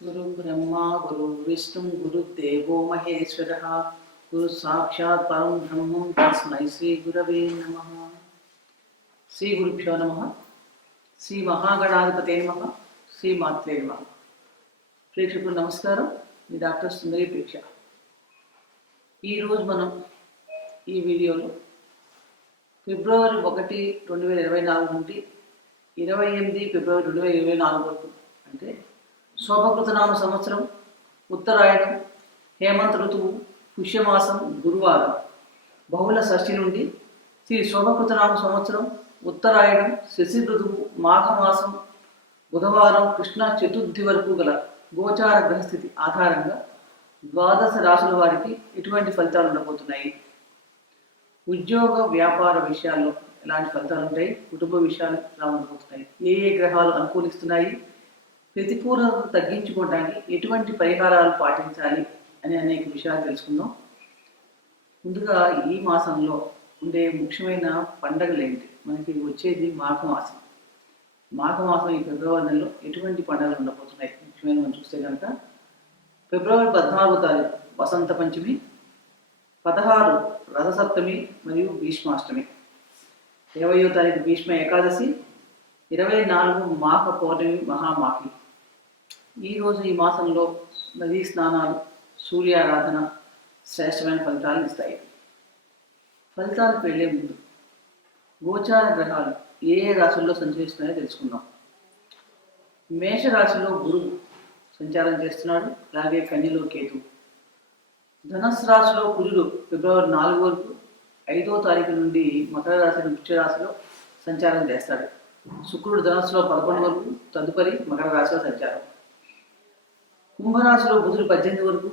गुरु ब्रह्मा गुरु विष्णु गुरुदेवो महेश्वरः गुरु साक्षात् परं ब्रह्म तस्मै श्री गुरवे नमः। श्री गुरुभ्यो नमः। श्री महागणाधिपते नमः। श्री मात्रे नमः। ప్రేక్షకులు నమస్కారం. మీ డాక్టర్ సుందరి ప్రేక్ష. ఈరోజు మనం ఈ వీడియోలో ఫిబ్రవరి 1, 2024 నుండి 28 ఫిబ్రవరి 2024 వరకు అంటే శోభకృతనామ సంవత్సరం, ఉత్తరాయణం, హేమంత ఋతువు, పుష్యమాసం, గురువారం, బహుళ షష్ఠి నుండి శ్రీ శోభకృతనామ సంవత్సరం, ఉత్తరాయణం, శశి ఋతువు, మాఘమాసం, బుధవారం, కృష్ణ చతుర్థి వరకు గల గోచార గ్రహస్థితి ఆధారంగా ద్వాదశ రాశుల వారికి ఎటువంటి ఫలితాలు ఉండబోతున్నాయి, ఉద్యోగ వ్యాపార విషయాల్లో ఎలాంటి ఫలితాలు ఉంటాయి, కుటుంబ విషయాలు ఎలా ఉండబోతున్నాయి, ఏ గ్రహాలు అనుకూలిస్తున్నాయి, ప్రతికూలతను తగ్గించుకోవడానికి ఎటువంటి పరిహారాలు పాటించాలి అని అనేక విషయాలు తెలుసుకుందాం. ముందుగా ఈ మాసంలో ఉండే ముఖ్యమైన పండుగలు ఏంటి? మనకి వచ్చేది మాఘమాసం. మాఘమాసం ఈ ఫిబ్రవరి నెలలో ఎటువంటి పండుగలు ఉండబోతున్నాయి ముఖ్యమైన మనం చూస్తే కనుక ఫిబ్రవరి 14వ తారీఖు వసంత పంచమి, 16 రథసప్తమి మరియు భీష్మాష్టమి, 20వ తారీఖు భీష్మ ఏకాదశి, 24 మాఘ పౌర్ణమి మహామాఘి. ఈరోజు ఈ మాసంలో నదీ స్నానాలు, సూర్యారాధన శ్రేష్టమైన ఫలితాలను ఇస్తాయి. ఫలితాలకు వెళ్లే ముందు గోచార గ్రహాలు ఏ రాశుల్లో సంచరిస్తున్నాయో తెలుసుకుందాం. మేషరాశిలో గురువు సంచారం చేస్తున్నాడు, అలాగే కన్యలో కేతు. ధనుస్సు రాశిలో కుజుడు ఫిబ్రవరి 4 వరకు 5వ తారీఖు నుండి మకర రాశి వృశ్చిక రాశిలో సంచారం చేస్తాడు. శుక్రుడు ధనుస్సులో 11 వరకు, తదుపరి మకర రాశిలో సంచారం. కుంభరాశిలో బుధుడు 18 వరకు,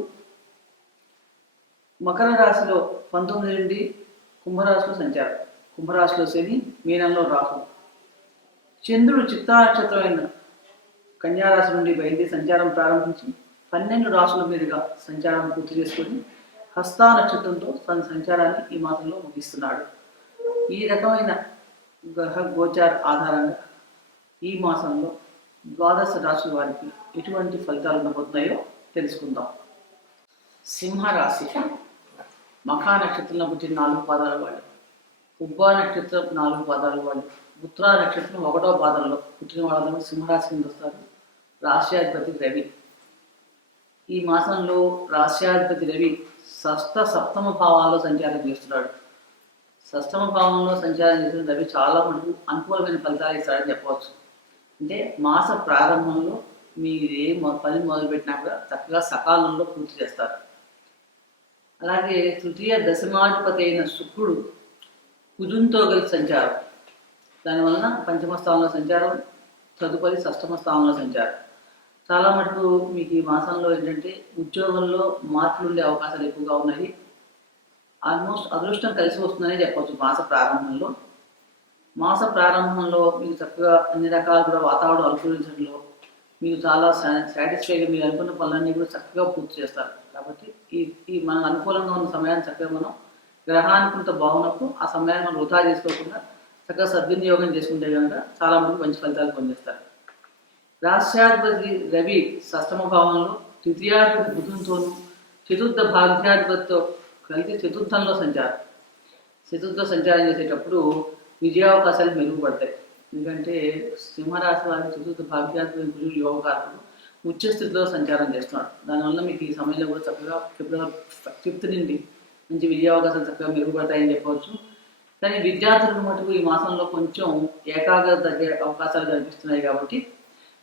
మకర రాశిలో 19 నుండి కుంభరాశిలో సంచారం. కుంభరాశిలో శని, మీనంలో రాహు. చంద్రుడు చిత్తా నక్షత్రమైన కన్యారాశి నుండి బయలుదేరి సంచారం ప్రారంభించి 12 రాశుల మీదుగా సంచారం పూర్తి చేసుకొని హస్తా నక్షత్రంతో తన సంచారాన్ని ఈ మాసంలో ముగిస్తున్నాడు. ఈ రకమైన గ్రహ గోచార ఆధారంగా ఈ మాసంలో ద్వాదశ రాశుల వారికి ఎటువంటి ఫలితాలు ఉండబోతున్నాయో తెలుసుకుందాం. సింహరాశి మఖా నక్షత్రంలో పుట్టిన 4 పాదాల వాళ్ళు, ఉబ్బా నక్షత్రం 4 పాదాల వాళ్ళు, ఉత్తరా నక్షత్రం 1వ పాదంలో పుట్టిన వాళ్ళందరూ సింహరాశి కింద వస్తారు. రాశ్యాధిపతి రవి. ఈ మాసంలో రాశ్యాధిపతి రవి సప్తమ భావాల్లో సంచారం చేస్తున్నాడు. షష్టమ భావంలో సంచారం చేసిన రవి చాలా మటుకు అనుకూలమైన ఫలితాలు ఇస్తాడని చెప్పవచ్చు. అంటే మాస ప్రారంభంలో మీరు ఏ పని మొదలుపెట్టినా కూడా చక్కగా సకాలంలో పూర్తి చేస్తారు. అలాగే తృతీయ దశమాధిపతి అయిన శుక్రుడు కుజునితో కలిసి సంచారం, దానివలన పంచమ స్థానంలో సంచారం, తదుపరి షష్టమ స్థానంలో సంచారం. చాలా మటుకు మీకు ఈ మాసంలో ఏంటంటే ఉద్యోగంలో మార్పులు ఉండే అవకాశాలు ఎక్కువగా ఉన్నాయి. ఆల్మోస్ట్ అదృష్టం కలిసి వస్తుందనే చెప్పవచ్చు. మాస ప్రారంభంలో మీకు చక్కగా అన్ని రకాల కూడా వాతావరణం అనుకూలించడంలో మీకు చాలా సాటిస్ఫైగా మీరు అనుకున్న పనులన్నీ కూడా చక్కగా పూర్తి చేస్తారు. కాబట్టి ఈ మనకు అనుకూలంగా ఉన్న సమయాన్ని చక్కగా మనం గ్రహానుకూలత బాగున్నప్పుడు ఆ సమయాన్ని మనం వృధా చేసుకోకుండా చక్కగా సద్వినియోగం చేసుకుంటే కనుక చాలా మంది మంచి ఫలితాలు పొందిస్తారు. రాష్ట్రాధిపతి రవి షష్టమ భావంలో ద్వితీయాధిపతి బుధునితోనూ చతుర్థ భాగ్యాధిపతితో కలిసి చతుర్థంలో సంచారం. చతుర్థ సంచారం చేసేటప్పుడు విజయావకాశాలు మెరుగుపడతాయి. ఎందుకంటే సింహరాశి వారికి చతుర్థ భాగ్యాధిపతి గురువు యోగకారకుడు ఉచ్చస్థితిలో సంచారం చేస్తున్నాడు. దానివల్ల మీకు ఈ సమయంలో కూడా చక్కగా ఫిబ్రవరి 5 నుండి మంచి విజయావకాశాలు చక్కగా మెరుగుపడతాయని చెప్పవచ్చు. కానీ విద్యార్థులకు మటుకు ఈ మాసంలో కొంచెం ఏకాగ్రత తగ్గే అవకాశాలు కనిపిస్తున్నాయి. కాబట్టి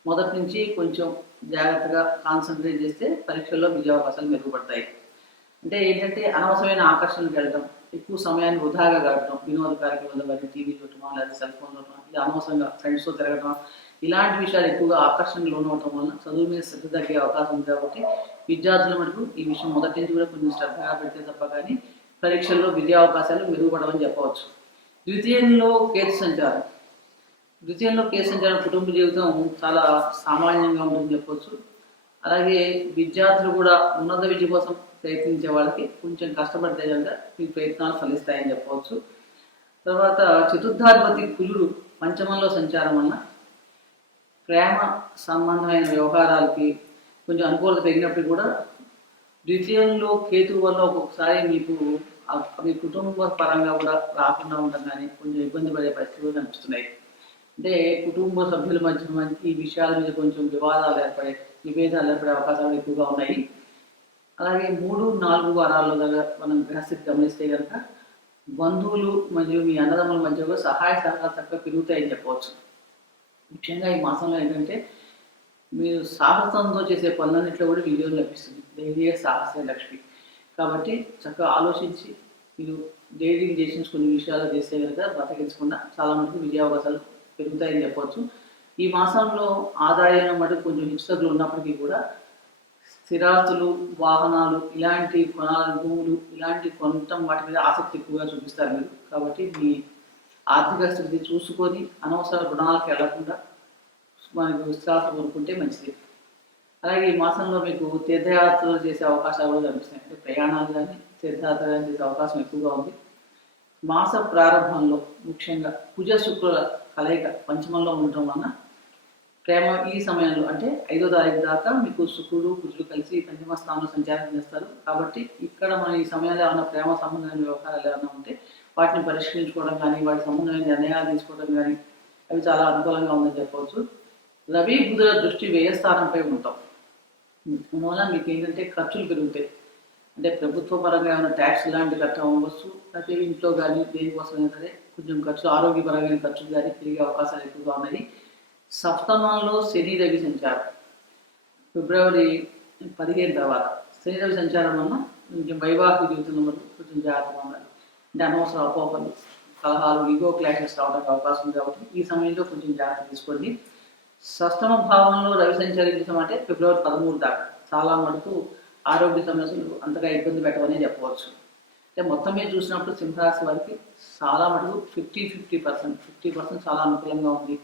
మొదటి నుంచి కొంచెం జాగ్రత్తగా కాన్సన్ట్రేట్ చేస్తే పరీక్షల్లో విజయావకాశాలు మెరుగుపడతాయి. అంటే ఏంటంటే అనవసరమైన ఆకర్షణకు వెళ్ళడం, ఎక్కువ సమయాన్ని వృధాగా గడపడం, వినోద కార్యక్రమాలు కానీ టీవీ చూడటం లేదా సెల్ ఫోన్ చూడటం, ఇలా అనవసరంగా ఫ్రెండ్స్తో తిరగడం, ఇలాంటి విషయాలు ఎక్కువగా ఆకర్షణకు లోనవటం వలన చదువు మీద శ్రద్ధ తగ్గే అవకాశం ఉంది. కాబట్టి విద్యార్థుల మటుకు ఈ విషయం మొదటి నుంచి కూడా కొంచెం శ్రద్ధగా పెడితే తప్ప కానీ పరీక్షల్లో విజయావకాశాలు మెరుగుపడవని చెప్పవచ్చు. ద్వితీయంలో కేతు సంచారం కుటుంబ జీవితం చాలా సామాన్యంగా ఉంటుందని చెప్పవచ్చు. అలాగే విద్యార్థులు కూడా ఉన్నత విద్య కోసం ప్రయత్నించే వాళ్ళకి కొంచెం కష్టపడితే కనుక మీ ప్రయత్నాలు ఫలిస్తాయని చెప్పవచ్చు. తర్వాత చతుర్థాధిపతి కుజుడు పంచమంలో సంచారం వలన ప్రేమ సంబంధమైన వ్యవహారాలకి కొంచెం అనుకూలత పెరిగినప్పుడు కూడా ద్వితీయంలో కేతువు వల్ల ఒక్కొక్కసారి మీకు మీ కుటుంబ పరంగా కూడా రాకుండా ఉండడం కానీ కొంచెం ఇబ్బంది పడే పరిస్థితులు కనిపిస్తున్నాయి. అంటే కుటుంబ సభ్యుల మధ్య ఈ విషయాల మీద కొంచెం విభేదాలు ఏర్పడే అవకాశాలు ఎక్కువగా ఉన్నాయి. అలాగే 3-4 వారాల్లో దగ్గర మనం గ్రహస్థితి గమనిస్తే కనుక బంధువులు మరియు మీ అన్నదమ్ముల మధ్య కూడా సహాయ సహకారాలు చక్కగా పెరుగుతాయని చెప్పవచ్చు. ముఖ్యంగా ఈ మాసంలో ఏంటంటే మీరు సాహసంతో చేసే పనులన్నింటిలో కూడా విజయం లభిస్తుంది. ధైర్య సాహస లక్ష్మి. కాబట్టి చక్కగా ఆలోచించి మీరు ధైర్యం చేసిన కొన్ని విషయాలు చేస్తే కనుక బతకించకుండా చాలా మందికి విజయ అవకాశాలు పెరుగుతాయని చెప్పవచ్చు. ఈ మాసంలో ఆదాయం మటుకు కొంచెం హింసకులు ఉన్నప్పటికీ కూడా స్థిరాస్తులు, వాహనాలు ఇలాంటి కొనాలి, భూములు ఇలాంటి కొనటం వాటి మీద ఆసక్తి ఎక్కువగా చూపిస్తారు మీరు. కాబట్టి మీ ఆర్థిక స్థితి చూసుకొని అనవసర రుణాలకు వెళ్లకుండా మనకు స్థిరాస్తులు కొనుక్కుంటే మంచిది. అలాగే ఈ మాసంలో మీకు తీర్థయాత్రలు చేసే అవకాశాలు కూడా కనిపిస్తున్నాయి. అంటే ప్రయాణాలు కానీ తీర్థయాత్రలు కానీ చేసే అవకాశం ఎక్కువగా ఉంది. మాస ప్రారంభంలో ముఖ్యంగా కుజ శుక్రుల కలయిక పంచమంలో ఉండటం వలన ప్రేమ ఈ సమయంలో అంటే 5వ తారీఖు దాకా మీకు శుక్రుడు కుజుడు కలిసి పంచమ స్థానంలో సంచారం చేస్తారు. కాబట్టి ఇక్కడ మన ఈ సమయంలో ఏమైనా ప్రేమ సంబంధమైన వ్యవహారాలు ఏమైనా ఉంటే వాటిని పరిష్కరించుకోవడం కానీ వాటి సంబంధమైన నిర్ణయాలు తీసుకోవడం కానీ అవి చాలా అనుకూలంగా ఉందని చెప్పవచ్చు. రవి బుధుల దృష్టి వ్యయస్థానంపై ఉంటాం. అందువల్ల మీకు ఏంటంటే ఖర్చులు పెరుగుతాయి. అంటే ప్రభుత్వ పరంగా ఏమైనా ట్యాక్స్ ఇలాంటి కట్టడం అవ్వచ్చు, లేకపోతే ఇంట్లో కానీ దేనికోసమైనా సరే కొంచెం ఖర్చులు ఆరోగ్యపరమైన ఖర్చులు కానీ పెరిగే అవకాశాలు ఎక్కువగా ఉన్నాయి. సప్తమంలో శని రవి సంచారం ఫిబ్రవరి 15 తర్వాత శని రవి సంచారం వల్ల కొంచెం వైవాహిక జీవితంలో వరకు కొంచెం జాగ్రత్తగా ఉండాలి. అంటే అనవసర అపోహలు, కలహాలు, ఈగో క్లాషెస్ రావడానికి అవకాశం ఉంది. కాబట్టి ఈ సమయంలో కొంచెం జాగ్రత్త తీసుకోండి. షష్టమ భావంలో రవి సంచరించడం అంటే ఫిబ్రవరి 13 దాకా చాలా మటుకు ఆరోగ్య సమస్యలు అంతగా ఇబ్బంది పెట్టవని చెప్పవచ్చు. అంటే మొత్తం మీద చూసినప్పుడు సింహరాశి వారికి చాలా మటుకు 50% చాలా అనుకూలంగా ఉంది.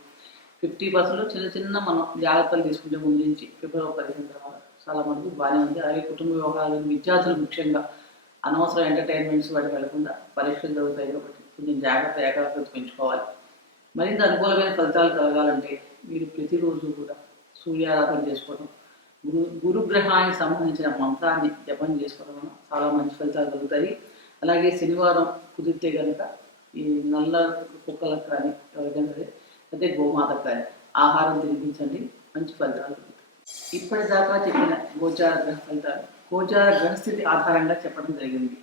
50% చిన్న చిన్న మనం జాగ్రత్తలు తీసుకుంటే ముందు నుంచి ఫిబ్రవరి 15 తర్వాత చాలా మటుకు బాగానే ఉంది. అలాగే కుటుంబ వ్యవహారాలు, విద్యార్థులు ముఖ్యంగా అనవసర ఎంటర్టైన్మెంట్స్ వాటికి వెళ్లకుండా పరీక్షలు జరుగుతాయి కాబట్టి కొంచెం జాగ్రత్త ఏకాగ్రత పెంచుకోవాలి. మరింత అనుకూలమైన ఫలితాలు కలగాలంటే మీరు ప్రతిరోజు కూడా సూర్యారాధన చేసుకోవడం, గురుగ్రహానికి సంబంధించిన మంత్రాన్ని జపం చేసుకోవడం వల్ల చాలా మంచి ఫలితాలు కలుగుతాయి. అలాగే శనివారం కుదిరితే కనుక ఈ నల్ల కుక్కలకు కానీ ఎవరికైనా సరే అయితే గోమాతకు కానీ ఆహారం తినిపించండి, మంచి ఫలితాలు కలుగుతాయి. ఇప్పటిదాకా చెప్పిన గోచార గ్రహ ఫలితాలు గోచార గ్రహస్థితి ఆధారంగా చెప్పడం జరిగింది.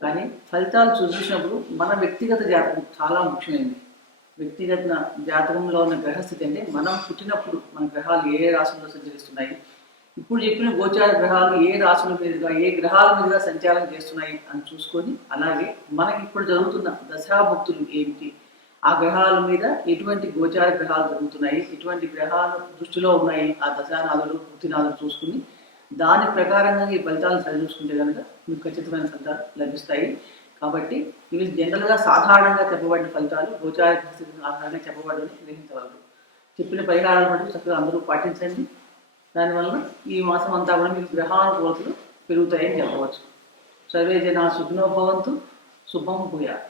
కానీ ఫలితాలు చూసినప్పుడు మన వ్యక్తిగత జాతకం చాలా ముఖ్యమైనది. వ్యక్తిగత జాతకంలో ఉన్న గ్రహస్థితి అంటే మనం పుట్టినప్పుడు మన గ్రహాలు ఏ రాశుల్లో సంచరిస్తున్నాయి, ఇప్పుడు చెప్పిన గోచార గ్రహాలు ఏ రాశుల మీదుగా ఏ గ్రహాల మీదుగా సంచారం చేస్తున్నాయి అని చూసుకొని, అలాగే మనకి ఇప్పుడు జరుగుతున్న దశాభుక్తులు ఏమిటి, ఆ గ్రహాల మీద ఎటువంటి గోచార గ్రహాలు జరుగుతున్నాయి, ఎటువంటి గ్రహాలు దృష్టిలో ఉన్నాయి ఆ దశానాథులు భుక్తినాథులు చూసుకుని దాని ప్రకారంగా ఈ ఫలితాలను సరిచూసుకుంటే కనుక మీకు ఖచ్చితమైన ఫలితాలు లభిస్తాయి. కాబట్టి ఇవి జనరల్గా సాధారణంగా చెప్పబడిన ఫలితాలు గోచార పరిస్థితుల ఆధారంగా చెప్పబడని గ్రహించగలరు. చెప్పిన పరిహారాలు మటుకు చక్కగా అందరూ పాటించండి. దానివల్ల ఈ మాసం అంతా కూడా మీకు గ్రహానుకూలతలు పెరుగుతాయని చెప్పవచ్చు. సర్వే జనా సుఖినో భవంతు. శుభం భూయాత్.